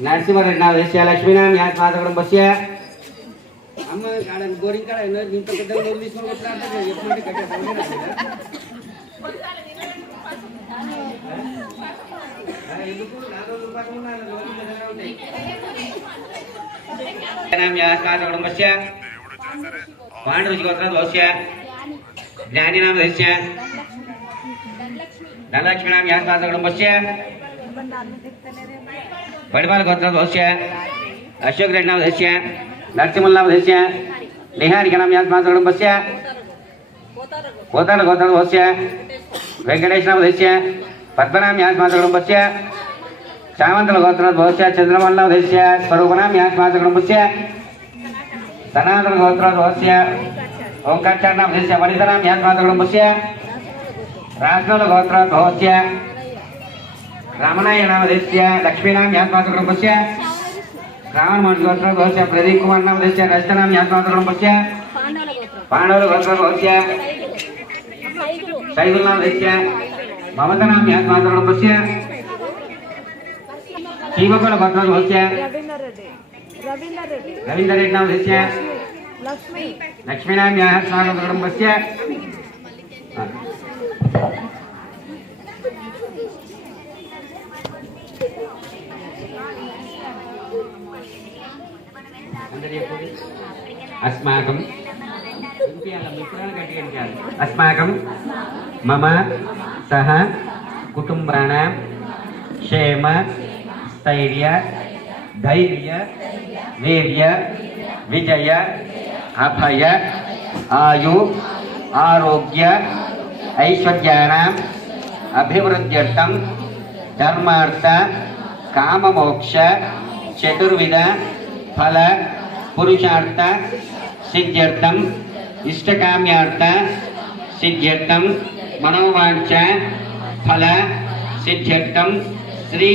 नरसिंह लक्ष्मीनाम बस्य अम्म गोरी पांडुरस्य ज्ञानीनाम धनलक्ष्मीनाम बड़बाल गोत्र अशोक रेड्डी नाम नरसिंह नाम निहारिका नाम पोताल गोत्र वेंकटेश नाम पद्मनाम सामंतल गोत्र चंद्रमल नाम स्वरूपनाम सनातन गोत्र ओंकार नाम वनिता नाम राजनल गोत्र रामनाय नाम लक्ष्मीनाम रावण गोत्र प्रदीप कुमार नाम रचिता नाम पांडव गोत्र सैदुल नाम ममता नाम शिवकुल गोत्र रवींद्र रेड्डी नाम लक्ष्मीनाम अस्माकं मम सह कुटुंबानां क्षेम स्थैर्य धैर्य वीर्य विजय अभय आयु आरोग्य ऐश्वर्याणाम् अभिवृद्ध्यर्थं धर्मार्थ काममोक्ष चतुर्विध फल पुरुषार्थ सिद्ध्यर्थम इष्टकाम्यार्थ सिद्ध्यर्थम मनोवांछ फल सिद्ध्यर्थम श्री